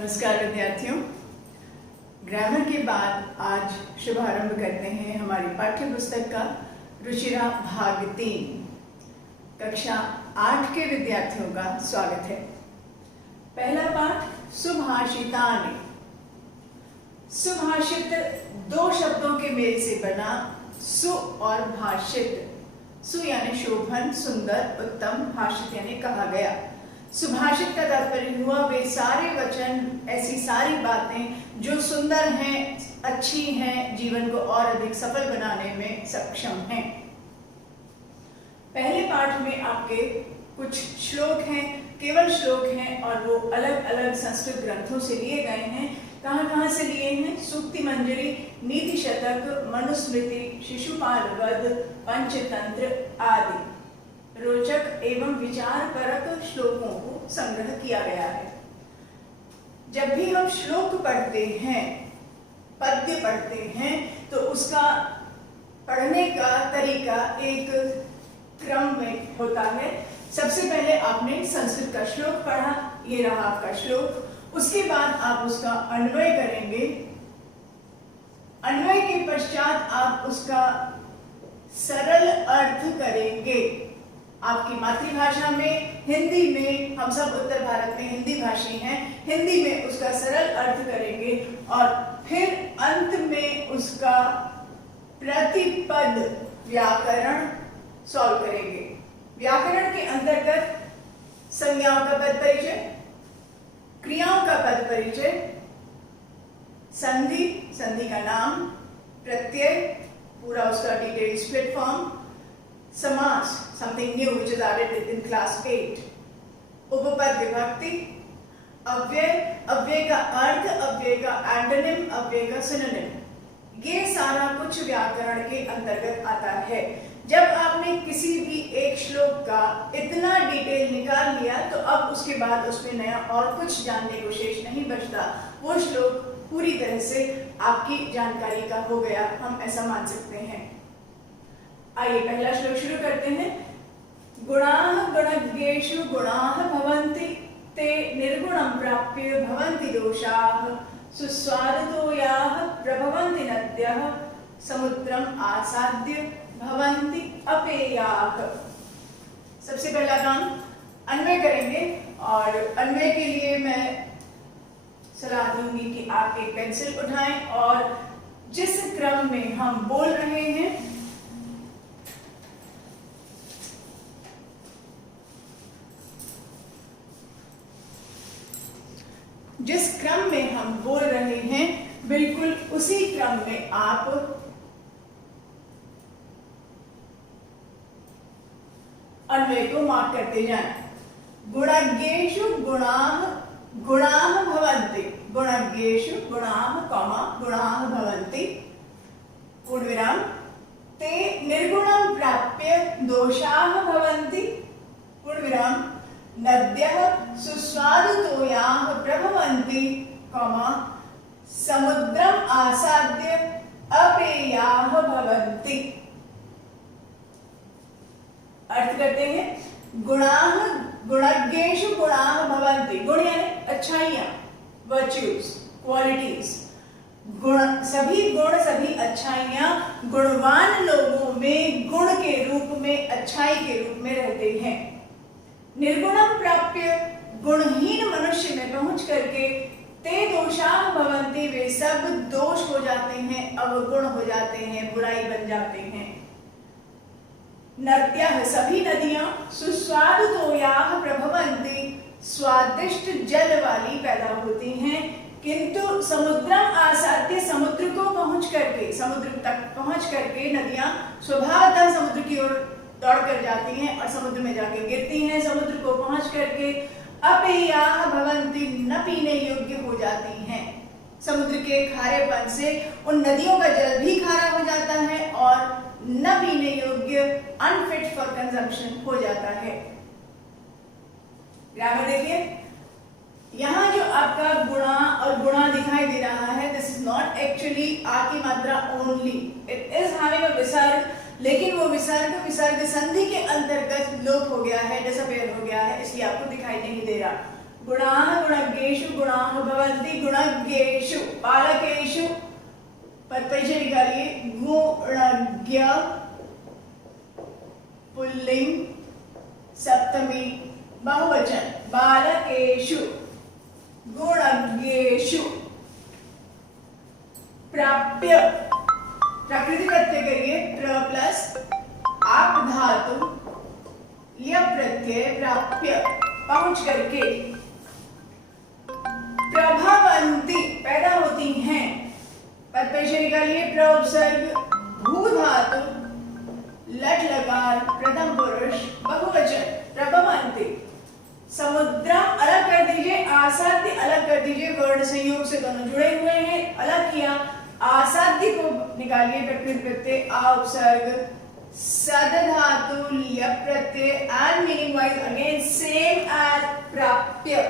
नमस्कार विद्यार्थियों। ग्रामर के बाद आज शुभारंभ करते हैं हमारी पाठ्य पुस्तक का रुचिरा भाग 3। कक्षा 8 के विद्यार्थियों का स्वागत है। पहला पाठ सुभाषितानि। सुभाषित दो शब्दों के मेल से बना सु और भाषित। सु यानी शोभन, सुंदर, उत्तम, भाषित यानी कहा गया। सुभाषित का तात्पर्य हुआ वे सारे वचन, ऐसी सारी बातें जो सुंदर हैं, अच्छी हैं, जीवन को और अधिक सफल बनाने में सक्षम हैं। पहले पाठ में आपके कुछ श्लोक हैं, केवल श्लोक हैं और वो अलग अलग संस्कृत ग्रंथों से लिए गए हैं। कहाँ से लिए हैं? सूक्ति मंजरी, नीति शतक, मनुस्मृति, शिशुपाल वध, पंचतंत्र आदि रोचक एवं विचार परक श्लोकों को संग्रह किया गया है। जब भी हम श्लोक पढ़ते हैं, पद्य पढ़ते हैं, तो उसका पढ़ने का तरीका एक क्रम में होता है। सबसे पहले आपने संस्कृत का श्लोक पढ़ा, ये रहा आपका श्लोक। उसके बाद आप उसका अन्वय करेंगे। अन्वय के पश्चात आप उसका सरल अर्थ करेंगे। आपकी मातृभाषा में, हिंदी में, हम सब उत्तर भारत में हिंदी भाषी हैं, हिंदी में उसका सरल अर्थ करेंगे और फिर अंत में उसका प्रतिपद व्याकरण सॉल्व करेंगे। व्याकरण के अंतर्गत संज्ञाओं का पद परिचय, क्रियाओं का पद परिचय, संधि, संधि का नाम, प्रत्यय, पूरा उसका डिटेल स्प्लिट फॉर्म, समास, something new which is added in class 8, उपपद विभक्ति, अव्यय, अव्यय का अर्थ, अव्यय का एंटोनिम, अव्यय का सिनोनिम, ये सारा कुछ व्याकरण के अंतर्गत आता है। जब आपने किसी भी एक श्लोक का इतना डिटेल निकाल लिया तो अब उसके बाद उसमें नया और कुछ जानने को शेष नहीं बचता। वो श्लोक पूरी तरह से आपकी जानकारी का हो गया, हम ऐसा मान सकते हैं। आइए पहला श्लोक शुरू करते हैं। गुणाः गुणज्ञेषु गुणाः भवन्ति, ते निर्गुणं प्राप्य भवन्ति दोषाः, सुस्वादुतो याः प्रभवन्ति नद्यः, समुद्रम् आसाद्य भवन्ति अपेयाः। सबसे पहला काम अन्वय करेंगे और अन्वय के लिए मैं सलाह दूंगी कि आप एक पेंसिल उठाएं और जिस क्रम में हम बोल रहे हैं बिल्कुल उसी क्रम में आप अन्वय को मार्क करते जाएं। गुणज्ञेषु गुणाः गुणाः भवन्ति, गुणज्ञेषु गुणाः कॉमा गुणाः भवन्ति, पूर्ण विराम, ते निर्गुणं प्राप्य दोषाः भवन्ति, पूर्ण विराम, नद्यः सुस्वादुतो याः प्रभवन्ति, कॉमा समुद्रम आसाद्य अपेयाः भवन्ति। अर्थ करते हैं। गुणाः गुणज्ञेषु गुणाः भवन्ति, गुण यानी अच्छाइयां, वर्च्यूज, क्वालिटीज। गुण, सभी गुण, सभी अच्छाइयां गुणवान लोगों में गुण के रूप में, अच्छाई के रूप में रहते हैं। निर्गुणम प्राप्य, गुणहीन मनुष्य में पहुंच करके, ते दोषाः भवन्ति, वे सब दोष हो जाते हैं, अवगुण हो जाते हैं, बुराई बन जाते हैं। नद्यः, सभी नदियां, सुस्वादुतो याः प्रभवन्ति, स्वादिष्ट जल वाली पैदा होती हैं, किंतु समुद्रम आसाद्य, समुद्र को पहुंच करके, समुद्र तक पहुंच करके नदियां स्वभावतः समुद्र की ओर दौड़ कर जाती हैं और समुद्र में जाके गिरती हैं। समुद्र को पहुंच करके अपेयाः भवन्ति, न पीने योग्य हो जाती हैं। समुद्र के खारेपन से उन नदियों का जल भी खारा हो जाता है और न पीने योग्य, अनफिट फॉर कंजम्पशन हो जाता है। ग्रामर देखिए, यहाँ जो आपका गुणा और गुणा दिखाई दे रहा है, दिस इज नॉट एक्चुअली आ की मात्रा only, it is having a विसर्ग, लेकिन वो विसर्ग विसर्ग संधि के अंतर्गत लोप हो गया है, डिसअपियर हो गया है, इसलिए आपको दिखाई नहीं दे रहा। गुणाः गुणज्ञेषु गुणाः भवन्ति गुणज्ञेषु बालकेषु प्रत्यय से निकालिए गुणज्ञ पुल्लिंग सप्तमी बहुवचन बालकेषु गुणज्ञेषु प्राप्य प्रकृति प्रत्यय करिए प्र प्लस आप धातु ल्य प्रत्यय प्राप्य पहुंच करके प्रभवन्ति पैदा होती हैं प्रत्यय से निकालिए प्र उपसर्ग भू धातु लट लकार प्रथम पुरुष बहुवचन प्रभवन्ति। समुद्रम अलग कर दीजिए, आसाध्य अलग कर दीजिए, वर्ण संयोग से दोनों जुड़े हुए हैं, अलग किया। आसाध्य को निकालिए प्रकृति प्रत्यय आ उपसर्ग सद धातु ल्य प्रत्यय and meaning wise again same as प्राप्य।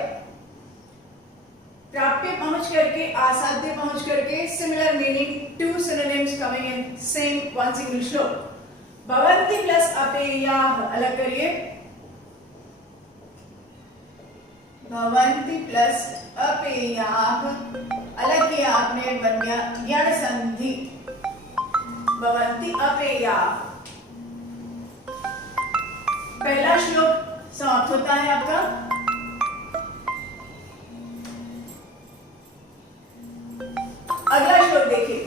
प्राप्य पहुंच करके आसाध्य पहुंच करके similar meaning, to synonyms coming in same one single shloka. भवन्ति प्लस अपेयाः अलग करिए, भवन्ति प्लस अपेयाः अलग किया आपने, बन गया यण संधि भवन्ति अपेयाः। पहला श्लोक समाप्त होता है आपका। अगला श्लोक देखिए,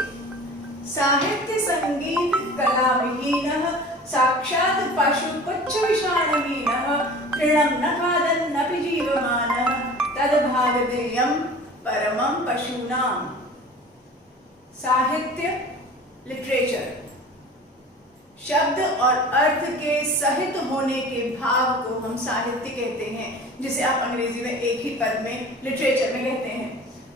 साहित्य संगीत कला विहीनः साक्षात् पशु पुच्छ विषाणहीनः तृणं न खादन् नपि जीवमानः तद्भागधेयं परमं पशूनाम्। साहित्य लिटरेचर शब्द और अर्थ के सहित होने के भाव को हम साहित्य कहते हैं, जिसे आप अंग्रेजी में एक ही पद में लिटरेचर में कहते हैं।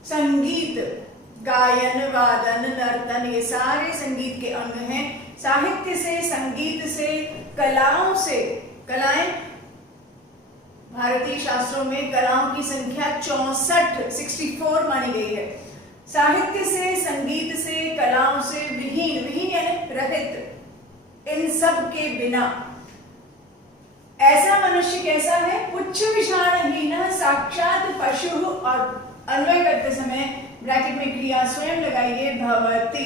संगीत गायन वादन नर्तन ये सारे संगीत के अंग हैं। साहित्य से संगीत से कलाओं से, कलाएं भारतीय शास्त्रों में कलाओं की संख्या 64 मानी गई है। साहित्य से संगीत से कलाओं से विहीन, विहीन यानी रहित, इन सब के बिना ऐसा मनुष्य कैसा है, पुच्छ विषाणहीन साक्षात पशु, और अन्वय करते समय ब्रैकेट में क्रिया स्वयं लगाइए भवति।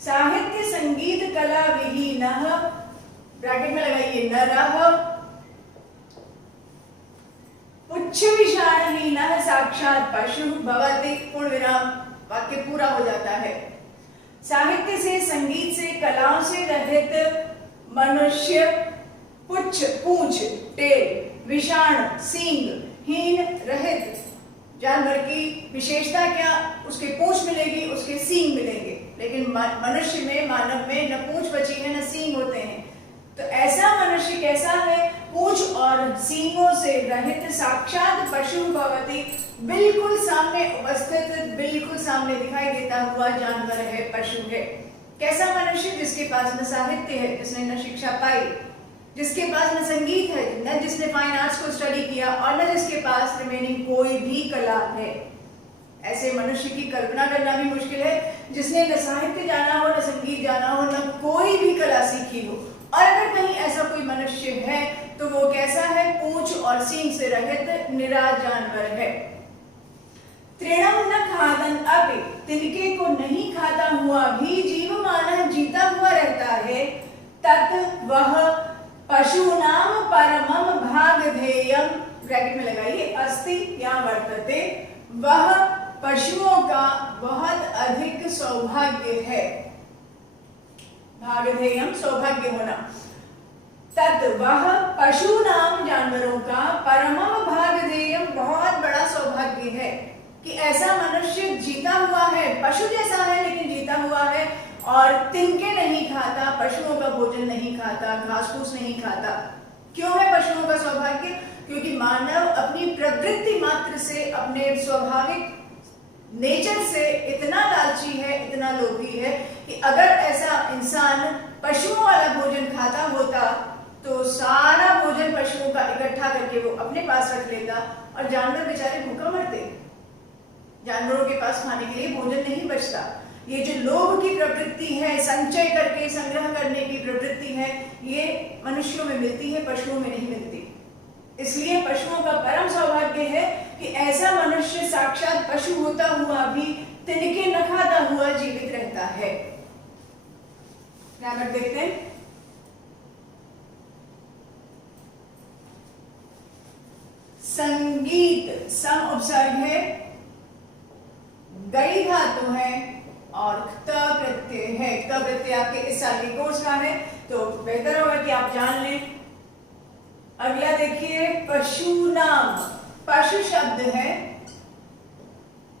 साहित्य संगीत कला विहीनः ब्रैकेट में लगाइए नरः, पुच्छ विषाणहीनः साक्षात पशु भवति पूर्ण विराम, वाक्य पूरा हो जाता है। साहित्य से संगीत से कलाओं से रहित मनुष्य, पुच्छ पूंछ टेल, विषाण सींग, हीन रहित, जानवर की विशेषता क्या, उसके पूंछ मिलेगी उसके सींग मिलेंगे, लेकिन मनुष्य में, मानव में न पूंछ बची है न सींग होते हैं। तो ऐसा मनुष्य कैसा है, पूंछ और सींगों से रहित साक्षात पशु भवति, बिल्कुल सामने उपस्थित, बिल्कुल सामने दिखाई देता हुआ जानवर है, पशु है। कैसा मनुष्य, जिसके पास न साहित्य है, जिसने न शिक्षा पाई, जिसके पास न संगीत है, न जिसने फाइन आर्ट्स को स्टडी किया, और न जिसके पास रिमेनिंग कोई भी कला है। ऐसे मनुष्य की कल्पना करना भी मुश्किल है, जिसने न साहित्य जाना हो, न संगीत जाना हो, न कोई भी कला सीखी हो। और अगर कहीं ऐसा कोई मनुष्य है तो वो कैसा है, पूंछ और सींग से रहित निरा जानवर है। तृणम न खादन अपि, तिनके को नहीं खाता हुआ भी जीवमान जीता हुआ रहता है। तत् वह पशूनाम परमम भागधेयम, ब्रैकेट में लगाइए अस्ति या वर्तते, वह पशुओं का बहुत अधिक सौभाग्य है। भागधेयम सौभाग्य होना। तत् वह पशूनाम जानवरों का परमम भागधेयम बहुत बड़ा सौभाग्य है कि ऐसा मनुष्य जीता हुआ है, पशु जैसा है लेकिन जीता हुआ है, और तिनके नहीं खाता, पशुओं का भोजन नहीं खाता, घास फूस नहीं खाता। क्यों है पशुओं का सौभाग्य? क्योंकि मानव अपनी प्रवृत्ति मात्र से, अपने स्वाभाविक नेचर से इतना लालची है, इतना लोभी है कि अगर ऐसा इंसान पशुओं वाला भोजन खाता होता तो सारा भोजन पशुओं का इकट्ठा करके वो अपने पास रख लेता और जानवर बेचारे भूखा मरते। जानवरों के पास खाने के लिए भोजन नहीं बचता। ये जो लोभ की प्रवृत्ति है, संचय करके संग्रह करने की प्रवृत्ति है, ये मनुष्यों में मिलती है, पशुओं में नहीं मिलती। इसलिए पशुओं का परम सौभाग्य कि ऐसा मनुष्य साक्षात पशु होता हुआ भी तिनके न खाता हुआ जीवित रहता है। ग्रामर देखते हैं। संगीत सम उपसर्ग है, गई धातु है और क्त प्रत्यय है। क्त प्रत्यय आपके इस साल के कोर्स का है तो बेहतर होगा कि आप जान लें। अगला देखिए पशु नाम, पशु शब्द है,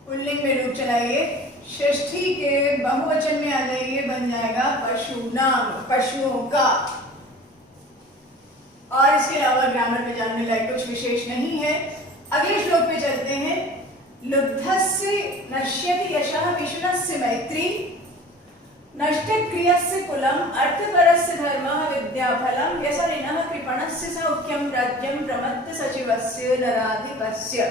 पुल्लिंग में रूप चलाइए, षष्ठी के बहुवचन में आ जाइए, बन जाएगा पशु नाम, पशुओं का। और इसके अलावा ग्रामर में जानने लायक कुछ विशेष नहीं है। अगले श्लोक पे चलते हैं। लुब्धस्य नश्यति यशः विष्णुस्य मैत्री, नष्टक्रियस्य कुलम अर्थपरस्य धर्मः विद्याफलम, व्यसनिनः कृपणस्य सौख्यम राज्यम प्रमत्त सचिवस्य नराधिपस्य।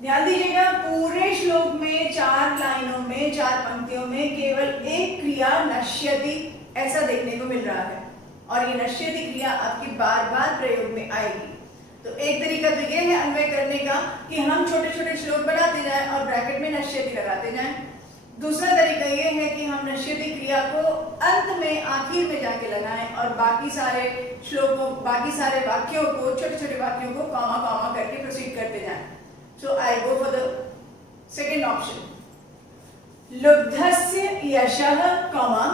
ध्यान दीजिएगा, पूरे श्लोक में 4 लाइनों में 4 पंक्तियों में केवल एक क्रिया नश्यति ऐसा देखने को मिल रहा है और ये नश्यति क्रिया आपकी बार बार प्रयोग में आएगी। तो एक तरीका तो ये है अन्वय करने का कि हम छोटे छोटे श्लोक बनाते जाएं और ब्रैकेट में नश्यति लगाते जाएं। दूसरा तरीका ये है कि हम नश्यति क्रिया को अंत में आखिर में जाके लगाएं और बाकी सारे श्लोकों, बाकी सारे वाक्यों को, छोटे छोटे वाक्यों को कॉमा कॉमा करके प्रोसीड करते जाएं। So I go for the second option. लुब्धस्य यशः कॉमा,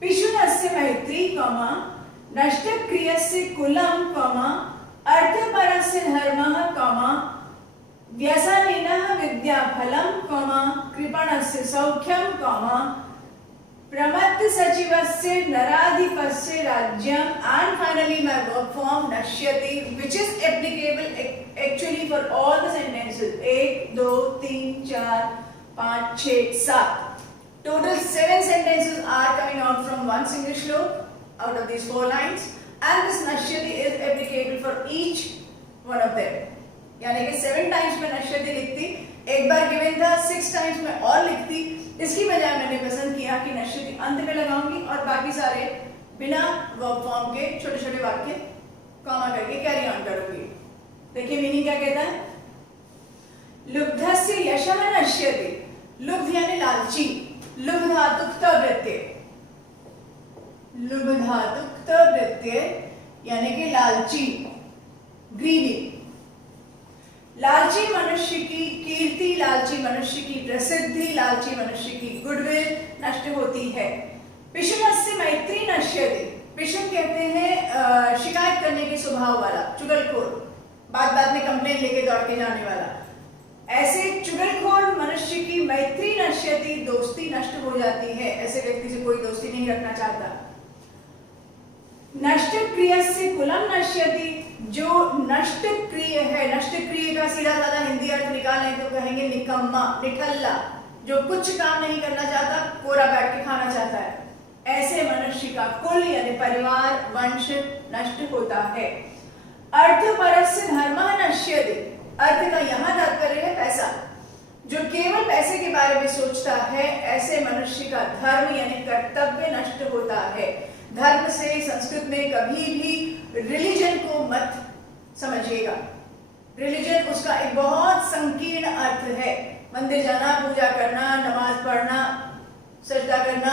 पिशुनस्य मैत्री कॉमा, नष्टक्रियस्य कुलम कॉमा, अर्थपरस्य धर्मः कॉमा, व्यसनिनः विद्याफलम कॉमा, कृपणस्य सौख्यम कॉमा, प्रमत्त सचिवस्य नराधिपस्य राज्यम, and finally my verb form नश्यति which is applicable actually for all the sentences 1 2 3 4 5 6 7. Total 7 sentences are coming out from one single slok out of these 4 lines, and this नश्यति is applicable for each one of them. यानी कि 7 times में नश्यति लिखती, एक बार given था 6 times में और लिखती, इसकी बजाय मैंने पसंद किया कि नश्यति अंत में लगाऊंगी और बाकी सारे बिना वर्ब फॉर्म के छोटे छोटे वाक्य कॉमा करके कैरी ऑन करूंगी। देखिए मीनिंग क्या कहता है। लुब्धस्य यशः नश्यति, लुब्ध यानी लालची, लुब्ध धातु क्त प्रत्यय, लुब्ध धातु क्त प्रत्यय यानी कि लालची, ग्रीडी। लालची मनुष्य की कीर्ति, लालची मनुष्य की प्रसिद्धि, लालची मनुष्य की गुडविल नष्ट होती है। पिशुनस्य मैत्री नश्यति, पिशुन कहते हैं शिकायत करने के स्वभाव वाला, चुगलखोर, बात बात में कंप्लेन लेके दौड़ के जाने वाला। ऐसे चुगलखोर मनुष्य की मैत्री नश्यति, दोस्ती नष्ट हो जाती है, ऐसे व्यक्ति से कोई दोस्ती नहीं रखना चाहता। नष्टक्रियस्य कुलम नश्यति, जो नष्टक्रिय है, नष्टक्रिय का सीधा साधा हिंदी अर्थ निकालें तो कहेंगे निकम्मा, निठल्ला, जो कुछ काम नहीं करना चाहता, कोरा बैठ के खाना चाहता है, ऐसे मनुष्य का कुल यानी परिवार, वंश नष्ट होता है। अर्थपरस्य धर्मः नश्यति, अर्थ का यहाँ तात्पर्य है पैसा, जो केवल पैसे के बारे में सोचता है, ऐसे मनुष्य का धर्म यानी कर्तव्य नष्ट होता है। धर्म से संस्कृत में कभी भी रिलीजन को मत समझिएगा। रिलीजन उसका एक बहुत संकीर्ण अर्थ है। मंदिर जाना, पूजा करना, नमाज पढ़ना, सजदा करना,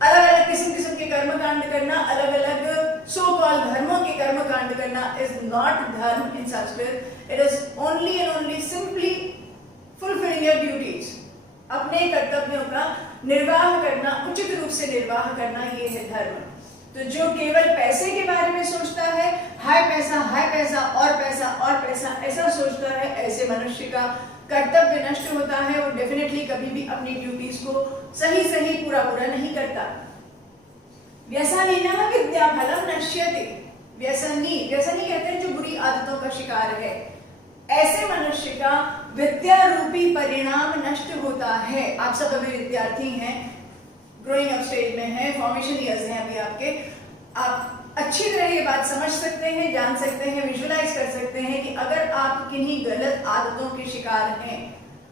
अलग अलग किस्म के कर्म कांड करना, अलग अलग सो कॉल्ड धर्मों के कर्म कांड करना is not dharma in Sanskrit. It is only and only simply fulfilling your duties, अपने कर्तव्यों का निर्वाह करना, उचित रूप से निर्वाह करना, ये है धर्म। तो जो केवल पैसे के बारे में सोचता है, हाय पैसा और पैसा ऐसा सोचता है, ऐसे मनुष्य का कर्तव्य नष्ट होता है। वो डेफिनेटली कभी भी अपनी ड्यूटीज को सही पूरा नहीं करता। व्यसनिनः विद्याफलम नश्यति, व्यसनी कहते हैं जो बुरी आदतों का शिकार है, ऐसे मनुष्य का विद्या रूपी परिणाम नष्ट होता है। आप सब अभी विद्यार्थी हैं, ग्रोइंग अप स्टेज में हैं, फॉर्मेशन ईयर्स हैं अभी आपके। आप अच्छी तरह ये बात समझ सकते हैं, जान सकते हैं, विजुलाइज कर सकते हैं कि अगर आप किन्हीं गलत आदतों के शिकार हैं,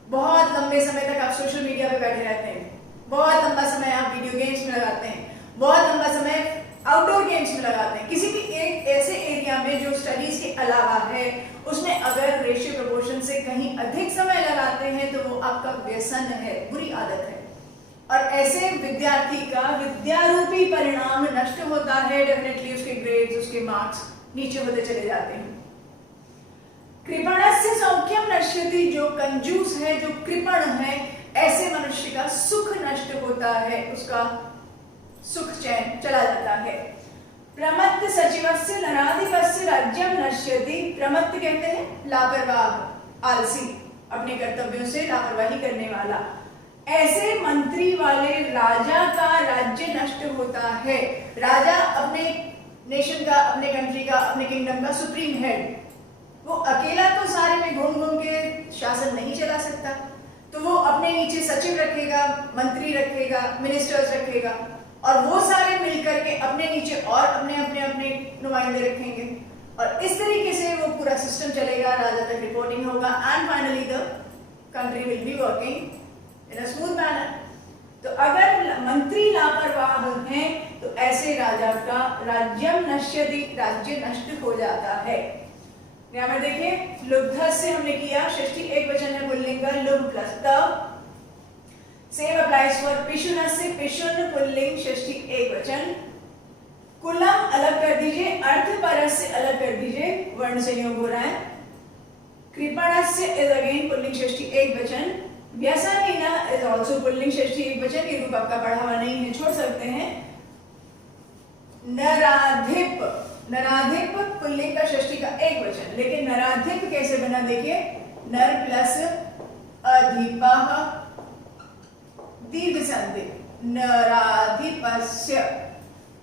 बहुत लंबे समय तक आप सोशल मीडिया पे बैठे रहते हैं, बहुत लंबा समय आप वीडियो गेम्स में लगाते हैं, बहुत लंबा समय आउटडोर गेम्स में लगाते हैं, किसी भी एक ऐसे एरिया में जो स्टडीज के अलावा है, उसमें अगर रेशियो प्रोपोर्शन से कहीं अधिक समय लगाते हैं तो वो आपका व्यसन है, बुरी आदत है, और ऐसे विद्यार्थी का विद्यारूपी परिणाम नष्ट होता है। डेफिनेटली उसके ग्रेड्स, उसके मार्क्स नीचे होते चले जाते हैं। कृपणस्य सौख्यम नश्यति, जो कंजूस है, जो कृपण है, ऐसे मनुष्य का सुख नष्ट होता है, उसका सुख चैन चला जाता है। प्रमत्त सचिवस्य नराधिपस्य राज्यम नश्यति, प्रमत्त कहते हैं लापरवाह, आलसी, अपने कर्तव्यों से लापरवाही करने वाला, ऐसे मंत्री वाले राजा का राज्य नष्ट होता है। राजा अपने नेशन का, अपने कंट्री का, अपने किंगडम का सुप्रीम हेड, वो अकेला तो सारे में घूम घूम के शासन नहीं चला सकता, तो वो अपने नीचे सचिव रखेगा, मंत्री रखेगा, मिनिस्टर्स रखेगा, और वो सारे मिलकर के अपने नीचे और अपने अपने अपने नुमाइंदे रखेंगे, और इस तरीके से वो पूरा सिस्टम चलेगा, राजा तक रिपोर्टिंग होगा, and finally the country will be working in a smooth manner. तो अगर मंत्री लापरवाह हैं तो ऐसे राजा का राज्यम नश्यति, राज्य नष्ट हो जाता है। यहाँ पर देखिए, लुब्ध से हमने किया, षष्ठी एक वचन है पुल्लिंग का, लुब्ध प्लस द। सेम अप्लाइज फॉर पिशुनस्य, पिशुन पुल्लिंग, षष्ठी एक वचन। कुलम अलग कर दीजिए, अर्थपरस्य अलग कर दीजिए, वर्ण संयोग हो रहा है। कृपणस्य इज अगेन पुल्लिंग, षष्ठी एक वचन। व्यसनिना इज आल्सो पुल्लिंग, षष्ठी एक वचन। ये रूप आपका पढ़ा हुआ नहीं है, छोड़ सकते हैं। नराधिप, नराधिप पुल्लिंग का षष्ठी का एक वचन, लेकिन नराधिप कैसे बना देखिए, नर प्लस अधिपः, दीर्घ संधि, नराधिपस्य,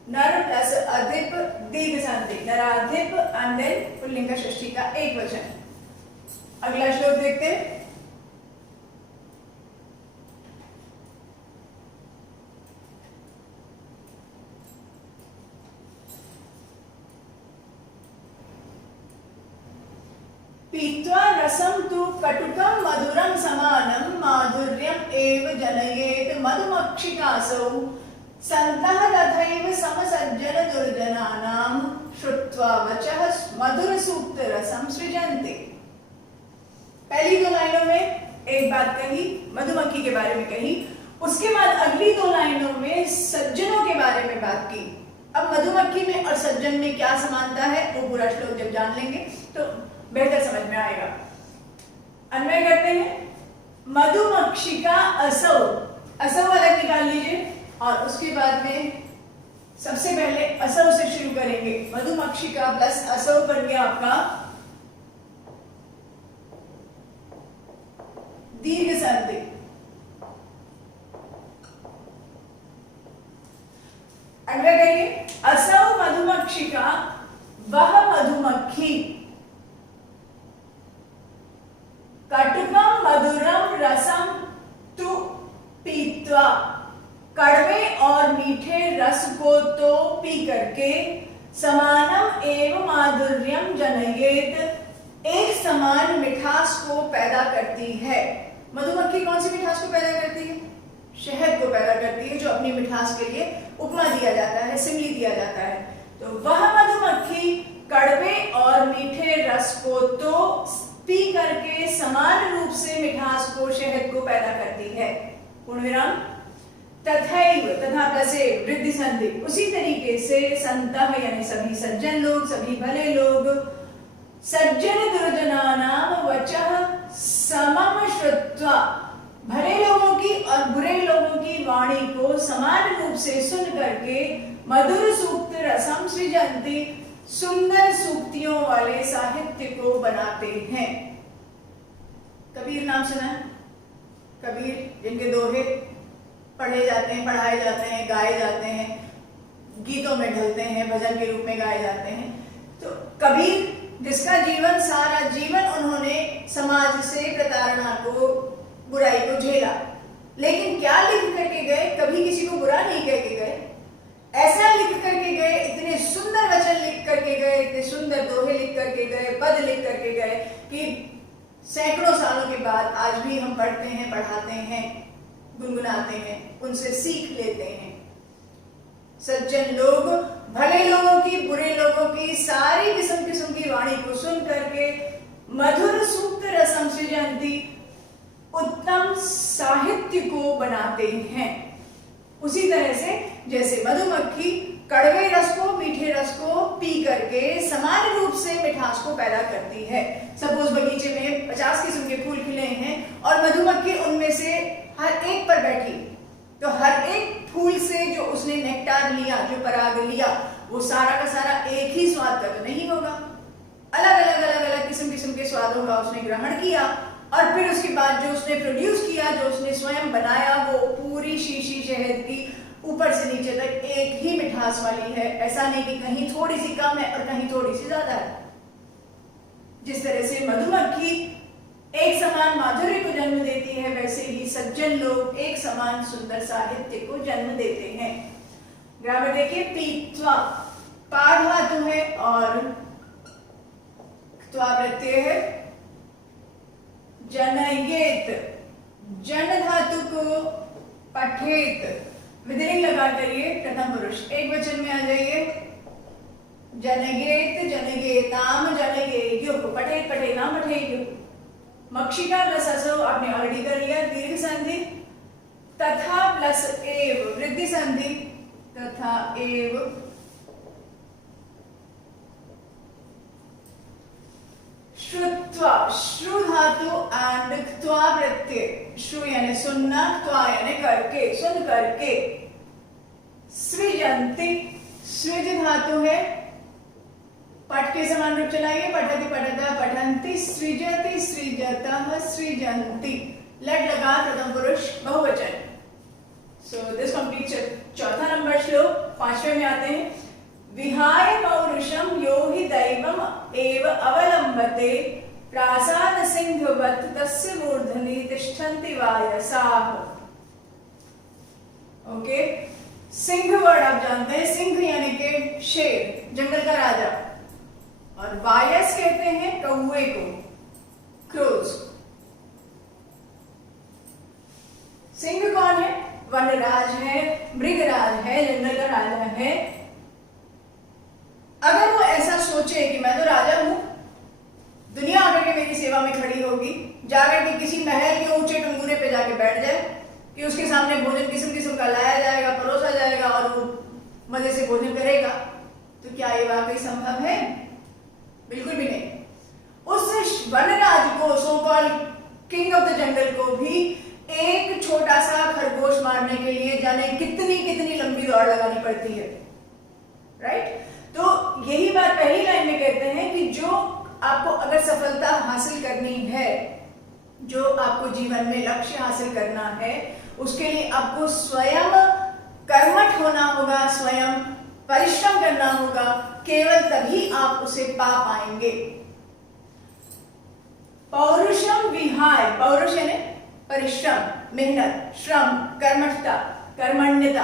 नर प्लस अधिप, दीर्घ संधि, नराधिप, एंड देन पुल्लिंग का षष्ठी का एक वचन। अगला श्लोक देखते हैं। पीत्वा रसं तु कटुकं मधुरं समानं माधुर्यम् एव जनयेत मधुमक्षिकासौ सन्तः तथैव समसज्जन दुर्जनानां श्रुत्वा वचः मधुर सूक्त रसं सृजन्ति। पहली दो लाइनों में एक बात कही, मधुमक्खी के बारे में कही, उसके बाद अगली दो लाइनों में सज्जनों के बारे में बात की। अब मधुमक्खी में और सज्जन में क्या समानता है वो पूरा श्लोक जब जान लेंगे तो बेहतर समझ में आएगा। अन्वय करते हैं। मधुमक्षिका असौ, असौ अलग निकाल लीजिए, और उसके बाद में सबसे पहले असौ से शुरू करेंगे। मधुमक्षिका प्लस असौ बन गया आपका दीर्घ संधि। अन्वय करिए। असौ मधुमक्षिका, वह मधुमक्खी, कटुकम मधुरम रसम तु पीत्वा, कड़वे और मीठे रस को तो पी करके, समानम एवं माधुर्यम जनयेत, एक समान मिठास को पैदा करती है। मधुमक्खी कौन सी मिठास को पैदा करती है? शहद को पैदा करती है, जो अपनी मिठास के लिए उपमा दिया जाता है, सिमली दिया जाता है। तो वह मधुमक्खी कड़वे और मीठे रस को तो पी करके समान रूप से मिठास को, शहद को पैदा करती है। पूर्ण विराम। तथैव, तथा प्लस वृद्धि संधि, उसी तरीके से संतः यानी सभी सज्जन लोग, सभी भले लोग, सज्जन दुर्जनानाम वचः समम श्रुत्वा, भले लोगों की और बुरे लोगों की वाणी को समान रूप से सुन करके, मधुर सूक्त रसम सृजन्ति, सुंदर सूक्तियों वाले साहित्य को बनाते हैं। कबीर नाम सुना है? कबीर जिनके दोहे पढ़े जाते हैं, पढ़ाए जाते हैं, गाए जाते हैं, गीतों में ढलते हैं, भजन के रूप में गाए जाते हैं। तो कबीर जिसका जीवन, सारा जीवन उन्होंने समाज से प्रताड़ना को, बुराई को झेला, लेकिन क्या लिख करके गए? कभी किसी को बुरा नहीं कह के गए, ऐसा लिख करके गए, इतने सुंदर वचन लिख करके गए, इतने सुंदर दोहे लिख करके गए, पद लिख करके गए कि सैकड़ों सालों के बाद आज भी हम पढ़ते हैं, पढ़ाते हैं, गुनगुनाते हैं, उनसे सीख लेते हैं। सज्जन लोग भले लोगों की, बुरे लोगों की, सारी किस्म की वाणी को सुन करके मधुर सूक्त रसम सृजन्ति, उत्तम साहित्य को बनाते हैं। उसी तरह से जैसे मधुमक्खी कड़वे रस को, मीठे रस को पी करके समान रूप से मिठास को पैदा करती है। सपोज बगीचे में 50 किस्म के फूल खिले हैं और मधुमक्खी उनमें से हर एक पर बैठी, तो हर एक फूल से जो उसने नेक्टार लिया, जो पराग लिया, वो सारा का सारा एक ही स्वाद का तो नहीं होगा। अलग अलग किस्म के स्वादों का उसने ग्रहण किया और फिर उसके बाद जो उसने प्रोड्यूस किया, जो उसने स्वयं बनाया, वो पूरी शीशी शहद की ऊपर से नीचे तक एक ही मिठास वाली है। ऐसा नहीं कि कहीं थोड़ी सी कम है और कहीं थोड़ी सी ज्यादा है। जिस तरह से मधुमक्खी एक समान माधुर्य को जन्म देती है, वैसे ही सज्जन लोग एक समान सुंदर साहित्य को जन्म देते हैं। ग्रामर देखिए, पीत्वा, पा धातु है और त्वा प्रत्यय है। जनयेत, जन धातु को पठेत, विधिलिंग लगा करिए, प्रथम पुरुष एक वचन में आ जाइए। जनयेत, जनयेताम, जनयेयुः, पठेत, पठेनाम, पठेयुः। मक्षिका प्लस असो आपने ऑलरेडी कर लिया, दीर्घ संधि, तथा प्लस एव, वृद्धि संधि, तथा एव, श्रुत्वा, श्रु धातु एंड त्वा प्रत्यय, श्रु यानी सुनना, त्वा यानी करके, सुन करके। सृजन्ति, सृज धातु है, पठ के समान रूप चलाइए, पठति पठता पठन्ति, सृजति सृजतः सृजन्ति। लट लगा, प्रथम पुरुष बहुवचन। सो दिस कंप्लीट्स चौथा नंबर श्लोक। पांचवें में आते हैं। विहाय पौरुषम यो हि दैवम एव अवलंबते, प्रासाद सिंहवत् तस्य मूर्धनि तिष्ठन्ति वायसाः। ओके, सिंह वर्ड आप जानते हैं, सिंह यानी कि शेर, जंगल का राजा, और वायस कहते हैं कौवे को, क्रोज। सिंह कौन है? वनराज है, मृगराज है, जंगल का राजा है। अगर वो ऐसा सोचे कि मैं तो राजा हूं, दुनिया आकर के मेरी सेवा में खड़ी होगी, जाकर के किसी महल के ऊंचे टंगूरे पे जाके बैठ जाए कि उसके सामने भोजन किस्म का लाया जाएगा, परोसा जाएगा और वो मजे से भोजन करेगा, तो क्या ये वाकई संभव है? बिल्कुल भी नहीं। उस वनराज को, so called king of the jungle को भी एक छोटा सा खरगोश मारने के लिए जाने कितनी लंबी दौड़ लगानी पड़ती है, राइट? तो यही बात पहली लाइन में कहते हैं कि जो आपको अगर सफलता हासिल करनी है, जो आपको जीवन में लक्ष्य हासिल करना है, उसके लिए आपको स्वयं कर्मठ होना होगा, स्वयं परिश्रम करना होगा, केवल तभी आप उसे पा पाएंगे। पौरुषम विहाय, पौरुष यानी परिश्रम, मेहनत, श्रम, कर्मठता, कर्मण्यता।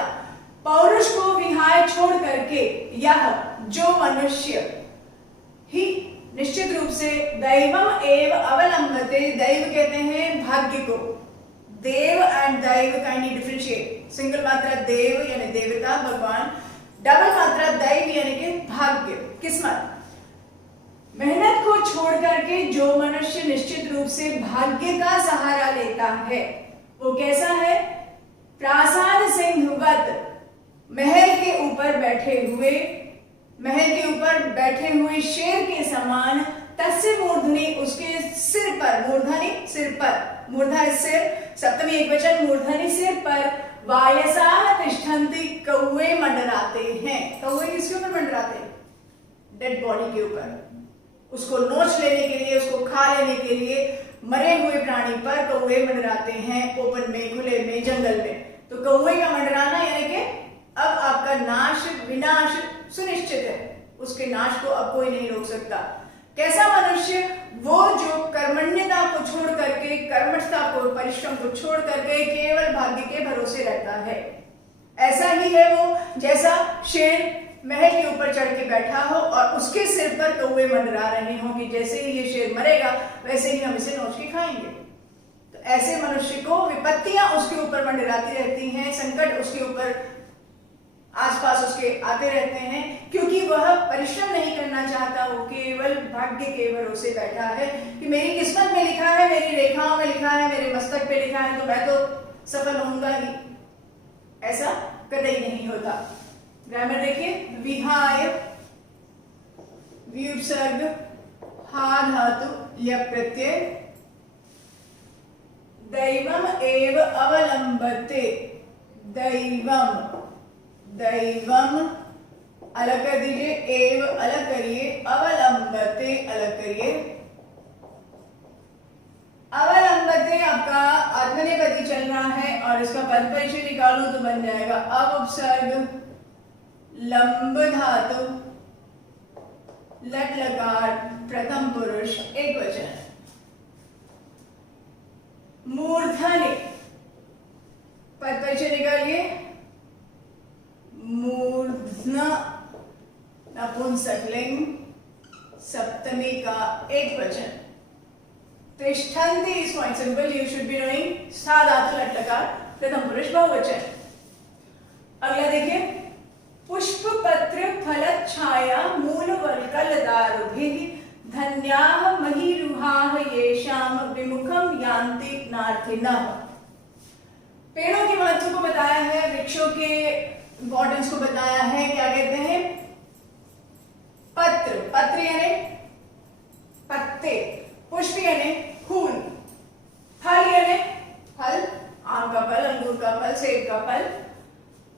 पौरुष को विहाय छोड़ करके यह जो मनुष्य ही निश्चित रूप से दैवम एव अवलंबते, दैव कहते हैं भाग्य को। देव एंड दैव काइंडली डिफरेंशिएट। सिंगल मात्रा देव यानी देवता, भगवान, डबल मात्रा दैव यानी कि भाग्य, किस्मत। मेहनत को छोड़ करके जो मनुष्य निश्चित रूप से भाग्य का सहारा लेता है, वो कैसा है? प्रासाद सिंहवत, महल के ऊपर बैठे हुए, महल के ऊपर बैठे हुए शेर के समान। तस्य मूर्धनि, उसके सिर पर, मूर्धनि सिर पर, मूर्धा सिर, सप्तमी एकवचन, मूर्धनि सिर पर, वायसा तिष्ठन्ति, कौवे मंडराते हैं। कौवे किसके ऊपर मंडराते हैं? डेड बॉडी के ऊपर, उसको नोच लेने के लिए, उसको खा लेने के लिए मरे हुए प्राणी पर कौवे मंडराते हैं, ओपन में, खुले में, जंगल में। तो कौवे का मंडराना यानी कि अब आपका नाश, विनाश सुनिश्चित है, उसके नाश को अब कोई नहीं रोक सकता। कैसा मनुष्य? वो जो कर्मण्यता को छोड़ करके, कर्मठता को, परिश्रम को छोड़ करके केवल भाग्य के भरोसे रहता है। ऐसा ही है वो जैसा शेर महल के ऊपर चढ़ के बैठा हो और उसके सिर पर कौवे मंडरा रहे हों कि जैसे ही ये शेर मरेगा वैसे ही हम इसे नोच के खाएंगे। तो ऐसे मनुष्य को विपत्तियां उसके ऊपर मंडराती रहती हैं, संकट उसके ऊपर आसपास उसके आते रहते हैं, क्योंकि वह परिश्रम नहीं करना चाहता, वो केवल भाग्य के भरोसे बैठा है कि मेरी किस्मत में लिखा है, मेरी रेखाओं में लिखा है, मेरे मस्तक पे लिखा है, तो मैं तो सफल होऊंगा ही। ऐसा कतई नहीं होता। ग्रामर देखिए, विहाय, विउपसर्ग, हा धातु, ल्यप प्रत्यय, दैवम एव अवलंबते, दैवम, दैवम अलग कर दीजिए, एव अलग करिए, अवलंबते अलग करिए। अवलंबते आपका आत्मनेपदी चल रहा है और इसका पद परिचय निकालूं तो बन जाएगा अव उपसर्ग, लंब धातु, लट लकार, प्रथम पुरुष एक वचन, मूर्धन्य, पद परिचय निकालिए, मूर्धन्य नपुंसकलिंग, सप्तमी का एक वचन। तिष्ठन्ति is quite simple, you should be knowing, सा धातु लट लकार, प्रथम पुरुष बहुवचन। अगला देखिए, पुष्प पत्र फल छाया मूल वल्कल दारुभिः धन्याः महीरुहाः येषाम विमुखम यान्ति नार्थिनः। पेड़ों के महत्व को बताया है, वृक्षों के इंपॉर्टेंस को बताया है। क्या कहते हैं? पत्र, पत्र यानी पत्ते, पुष्प यानी फूल, फल यानी फल, आम का फल, अंगूर का फल, सेब का फल,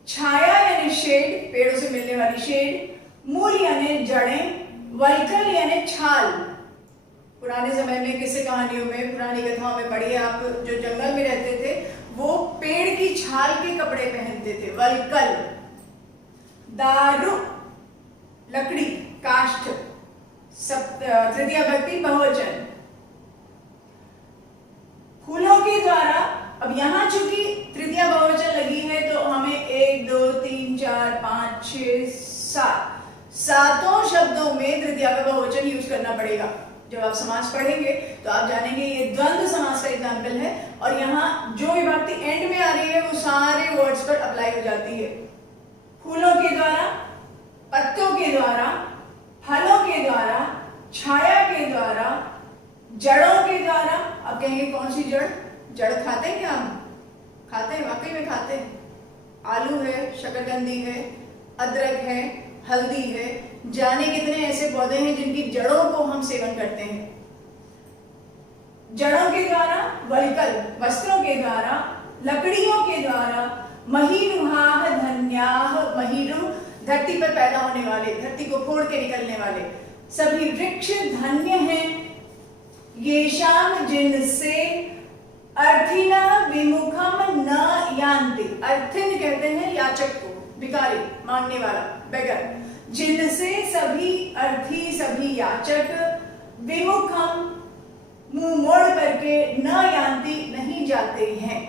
छाया यानी शेड, पेड़ों से मिलने वाली शेड, मूल यानी जड़ें, वल्कल यानी छाल। पुराने समय में किस्से कहानियों में, पुरानी कथाओं में पढ़िए आप, जो जंगल में रहते थे वो पेड़ की छाल के कपड़े पहनते थे, वल्कल। दारु लकड़ी, काष्ठ, तृतीया भक्ति बहुवचन। फूलों के द्वारा, अब यहां चूंकि तृतीया बहुवचन लगी है तो हमें 1 2 3 4 5 6 7 सातों शब्दों में तृतीया का बहुवचन यूज करना पड़ेगा। जब आप समास पढ़ेंगे तो आप जानेंगे ये द्वंद्व समास का एग्जाम्पल है, और यहाँ जो विभक्ति एंड में आ रही है वो सारे वर्ड्स पर अप्लाई हो जाती है। फूलों के द्वारा, पत्तों के द्वारा, फलों के द्वारा, छाया के द्वारा, जड़ों के द्वारा। अब कहेंगे कौन सी जड़? जड़ खाते हैं क्या हम? खाते हैं, वाकई में खाते हैं। आलू है, शकरकंदी है, अदरक है, हल्दी है, जाने कितने ऐसे पौधे हैं जिनकी जड़ों को हम सेवन करते हैं। जड़ों के द्वारा, वल्कल, वस्त्रों के द्वारा, लकड़ियों के द्वारा, महीरुहाः धन्याः, महीरु धरती पर पैदा होने वाले, धरती को फोड़ के निकलने वाले सभी वृक्ष धन्य हैं। येषाम, जिनसे, अर्थिनः विमुखम न यान्ति। अर्थिन कहते हैं याचक को, भिखारी, मांगने वाला, बेगर। जिनसे सभी अर्थी, सभी याचक, विमुखम मुंह मोड़ करके, न यान्ति नहीं जाते हैं।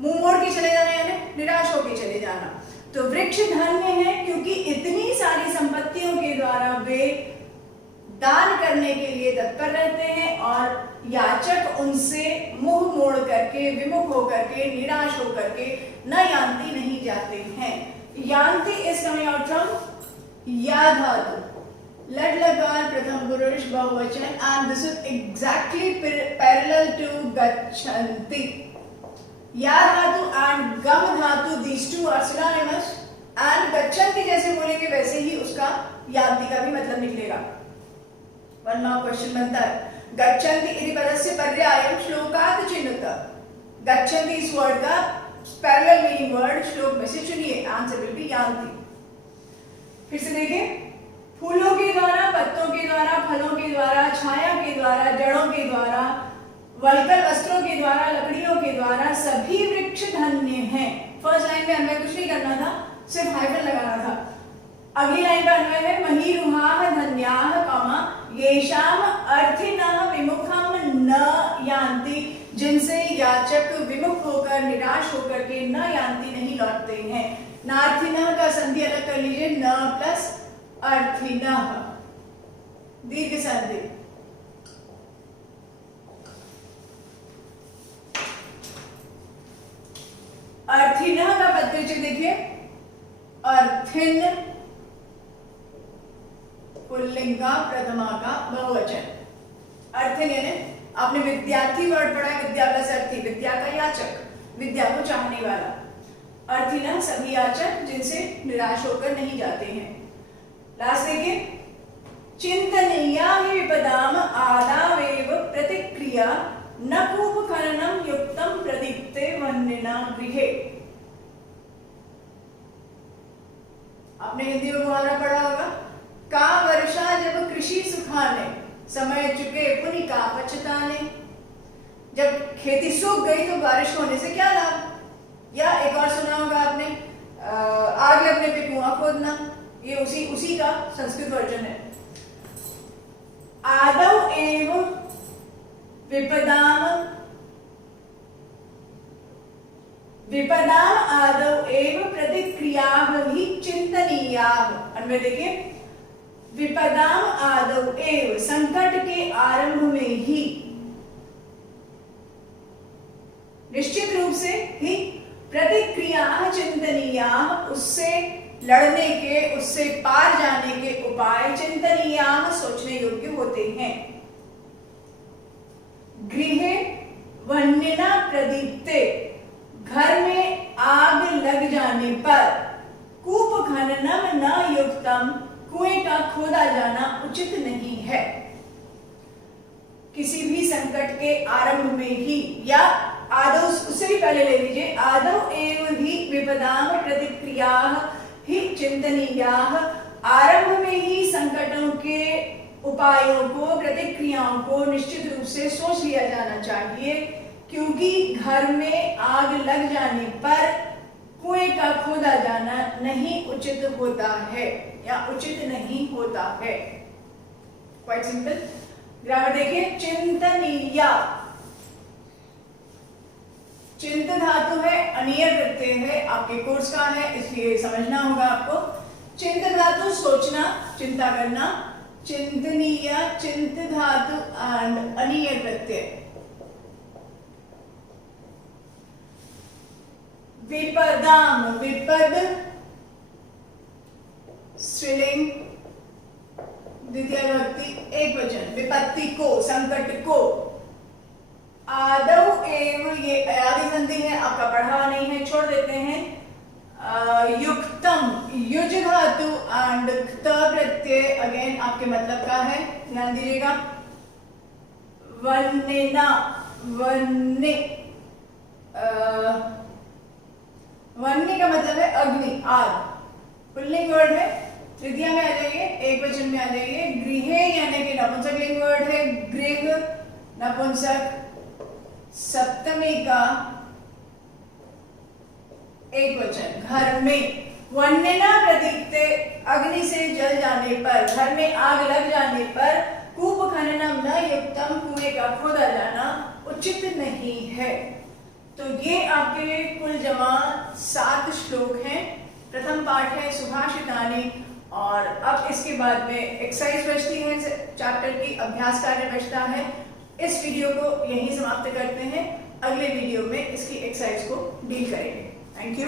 मुंह मोड़ के चले जाना यानी निराश होकर चले जाना। तो वृक्ष धन्य है क्योंकि इतनी सारी संपत्तियों के द्वारा वे दान करने के लिए तत्पर रहते हैं, और याचक उनसे मुंह मोड़ करके, विमुख होकर के, निराश होकर के न यान्ति नहीं जाते हैं। यान्ति इज कमिंग आउट फ्रॉम या धातु, लट लकार, प्रथम पुरुष बहुवचन, and this is exactly parallel to गच्छन्ति। या धातु एंड गम धातु, these two are synonymous, and गच्छन्ति जैसे बोलेंगे वैसे ही उसका यान्ति का भी मतलब निकलेगा। वन मार्क क्वेश्चन बनता है, गच्छन्ति इति पदस्य पर्यायं श्लोकात् चिन्नुतः। गच्छन्ति इस वर्ड का पैरेलल मीनिंग वर्ड श्लोक में से चुनिए, आंसर विल बी यान्ति। फिर से देखिए, फूलों के द्वारा, पत्तों के द्वारा, फलों के द्वारा, छाया के द्वारा, जड़ों के द्वारा, वल्कल वस्त्रों के द्वारा, लकड़ियों के द्वारा सभी वृक्ष धन्य हैं। फर्स्ट लाइन में अन्वय कुछ नहीं करना था, सिर्फ हाइफन लगाना था। अगली लाइन का अन्वय है महीरुहाः धन्याः, येषाम अर्थिनः विमुखम न यान्ति, जिनसे याचक विमुख होकर, निराश होकर के न यान्ति नहीं लौटते हैं। नार्थिनः का संधि अलग कर लीजिए, न प्लस अर्थिनः, दीर्घ संधि। अर्थिनः का पद परिचय देखिए, अर्थिन पुल्लिंग का प्रथमा का बहुवचन। अर्थिन यानी आपने विद्यार्थी वर्ड पढ़ा है, विद्या प्लस अर्थी, विद्या का याचक, विद्या को चाहने वाला। अर्थिना सभी याचक जिनसे निराश होकर नहीं जाते हैं। लास्ट देखिए, चिंतनीया हि विपदाम आदावेव प्रतिक्रिया न कूप खननम युक्तम प्रदीप्ते वन्यना गृहे। आपने हिंदी में मुहावरा पढ़ा होगा, का वर्षा जब कृषि सुखाने, समय चुके पुनि का पछताने। जब खेती सूख गई तो बारिश होने से क्या लाभ। या एक और सुना होगा आपने, आग लगने पे कुआं खोदना, ये उसी का संस्कृत वर्जन है। आदौ एव विपदाम आदौ एव प्रतिक्रियाः हि चिंतनीयाः। अन्वय देखिए, विपदाम आदौ एव संकट के आरंभ में ही, निश्चित रूप से ही, प्रतिक्रिया चिंतनीया उससे लड़ने के, उससे पार जाने के उपाय चिंतनीया सोचने योग्य होते हैं। गृहे वन्यना प्रदीप्ते, घर में आग लग जाने पर, कूप खननम न युक्तम, कुएं का खोदा जाना उचित नहीं है। किसी भी संकट के आरंभ में ही, या आदौ, उससे भी पहले ले लीजिए, आदौ एव हि विपदाम प्रतिक्रियाः हि चिंतनीयाः, आरंभ में ही संकटों के उपायों को, प्रतिक्रियाओं को निश्चित रूप से सोच लिया जाना चाहिए, क्योंकि घर में आग लग जाने पर कुएं का खोदा जाना नहीं उचित होता है या उचित नहीं होता है। Quite simple. ग्रामर देखिए, चिंतनीया, चिंत धातु है, अनियर प्रत्यय है, आपके कोर्स का है इसलिए समझना होगा आपको। चिंत धातु सोचना, चिंता करना, चिंतनीय चिंत धातु एंड अनियर प्रत्यय। विपदाम, विपद स्त्रीलिंग, द्वितीय विभक्ति एक वचन, विपत्ति को, संकट को। आदौ एव, ये आदि संधि है, आपका पढ़ा नहीं है, छोड़ देते हैं। युक्तम, युज धातु एंड क्त प्रत्यय, अगेन आपके मतलब का है, ध्यान दीजिएगा। वन्यना, वन्य, वन्य का मतलब है अग्नि, आग, पुल्लिंग वर्ड है, तृतीया में आ जाइए, एक वचन में आ जाइए। गृहे यानी कि नपुंसकलिंग वर्ड है, गृह नपुंसक, सप्तमी का एक वचन, घर में। वन्यना प्रदीप्ते, अग्नि से जल जाने पर, घर में आग लग जाने पर, कूप खननम न युक्तम, कुएं का खोदा जाना उचित नहीं है। तो ये आपके कुल जमा 7 श्लोक हैं। प्रथम पाठ है सुभाषितानि, और अब इसके बाद में एक्सरसाइज बचती है, चैप्टर की अभ्यास कार्य बचता है। इस वीडियो को यहीं समाप्त करते हैं, अगले वीडियो में इसकी एक्सरसाइज को डील करेंगे। Thank you.